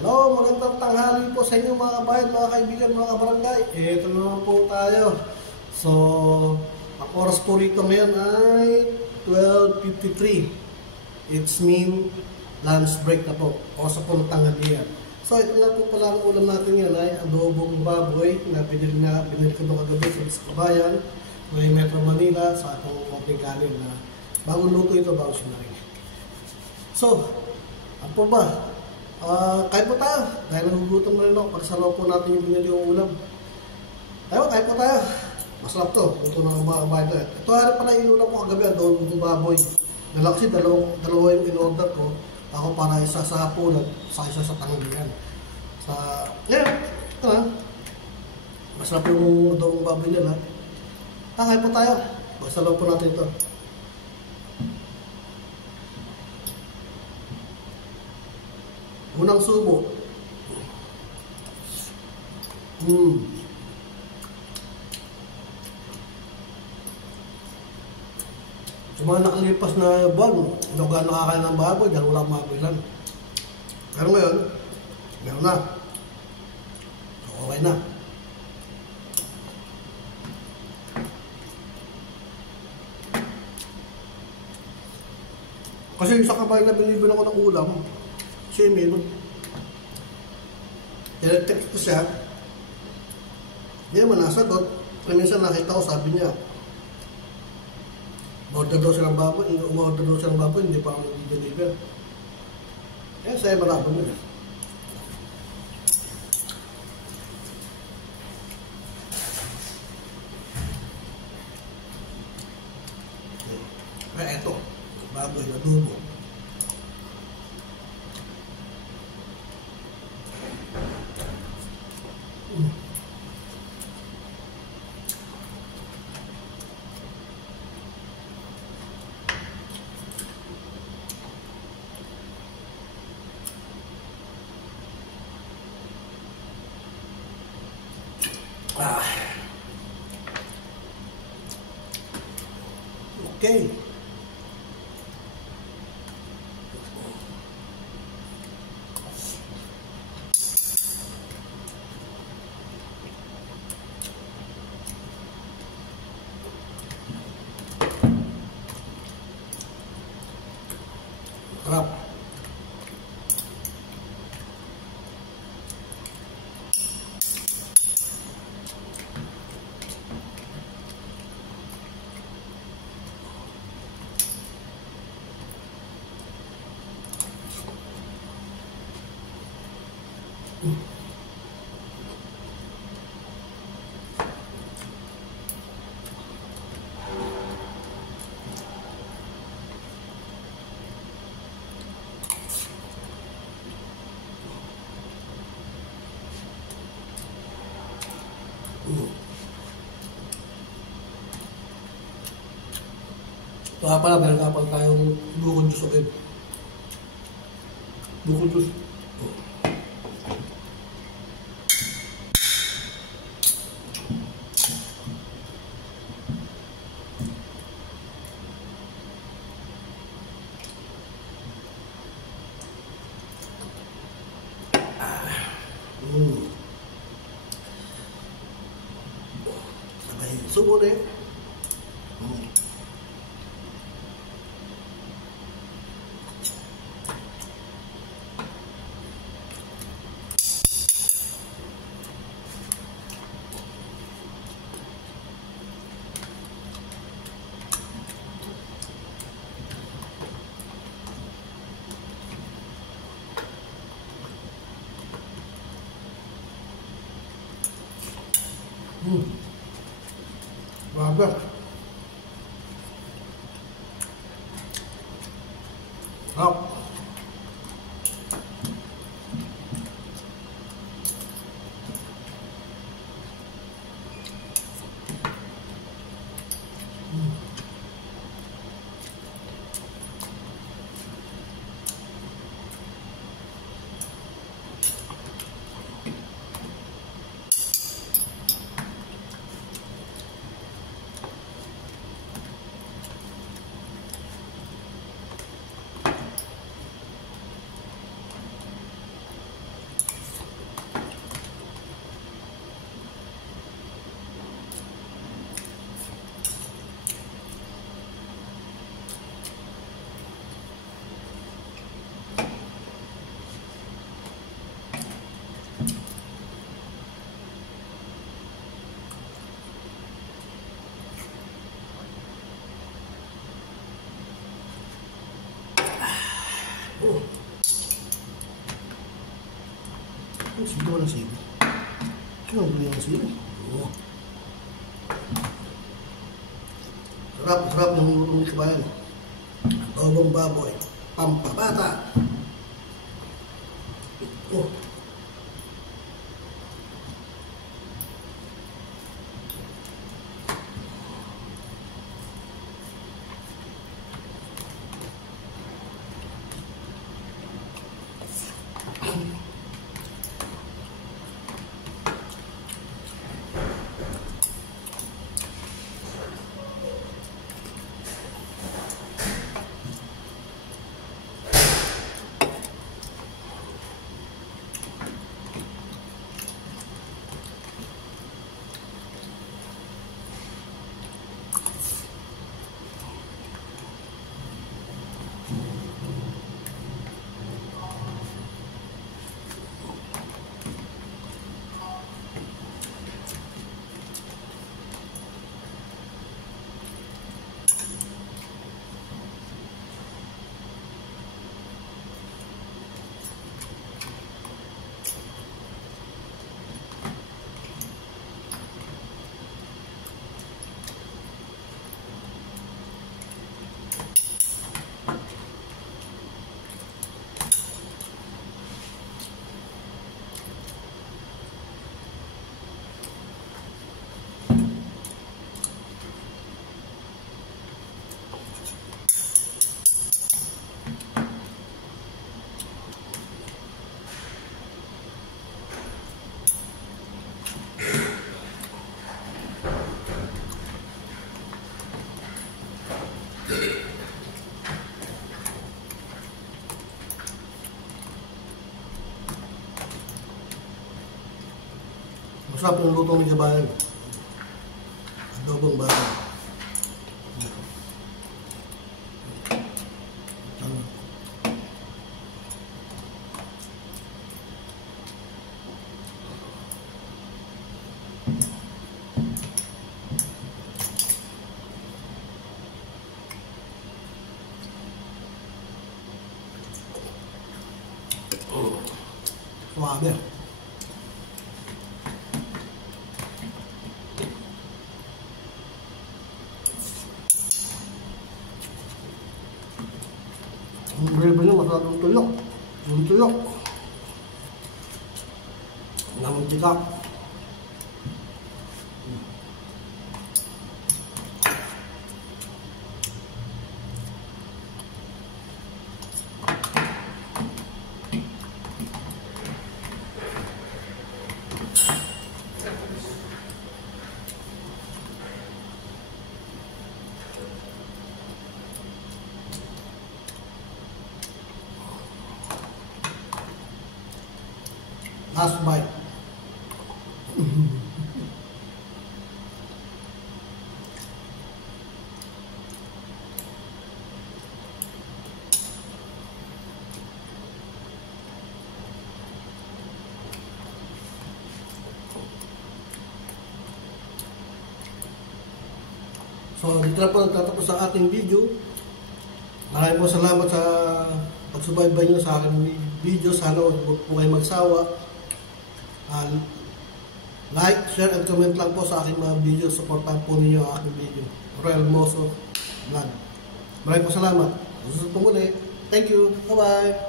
Hello, magandang tanghali po sa inyo mga kabayan, mga kaibigan, mga kabarangay. Ito naman po tayo. So, ang oras po rito ngayon ay 12:53. It's mean lunch break na po. Oras po ng tanghalian. So, ito na po pala ang ulam natin ngayon ay adobong baboy na binili ko doon kagabi sa kabayan. May Metro Manila sa atong konting kanin na bagong luto ito, bago sinarin. So, ano po ba? Kain po tayo. Dahil nagugutom na rin ako. Pagsalaw po natin yung binili yung ulam. Kain po tayo. Masarap to. Luto na ang mga kabayan. Ito harap pala inulam ko kagabi. Adobong baboy. Kasi dalawa yung in-order ko. Ako para isa sa hapon at isa sa tanghalian. Ito na. Masarap yung adobong baboy nila. Kain po tayo. Pagsalaw po natin ito. Unang subo. Sa mga nakalipas na buwan, hindi ko gano'n nakakain ng baboy dahil wala mabilan. Pero ngayon, meron na. So, okay na. Kasi sa kabayan na binibili ko ng ulam, si Emil, text ko siya, hindi naman nasagot. Minsan nakita ko, sabi niya, order daw siya ng baboy, hindi pa ako nag-deliver. Kaya sa'yo marami mo. Kaya eto, baboy na adobo. Okay. Harap. Kaya pala, meron ka pala tayong bukod juice ulit. Bukod juice. Sabay, subo na yun. Grabe. Sarap. Sino ba ng sili? Sino ba ng sili? Oo. Sarap ng lulong kabayan. Adobong baboy. Pampabata. Oh. Masarap yung luto ng kabayan. Adobong baboy. Suabe. Ang gravy niya masarap yung tuyok. Yung tuyok. Ng tika. Last bite. So, dito na po nagtatapos ang ating video. Maraming po salamat sa pagsubaybay nyo sa aking video. Sana huwag po kayo magsawa. Like, share, and comment lang po sa aking mga video. Supportan po ninyo ang aking video. Royal Moso Vlog. Maraming po salamat. Susunod po muli. Thank you. Bye-bye.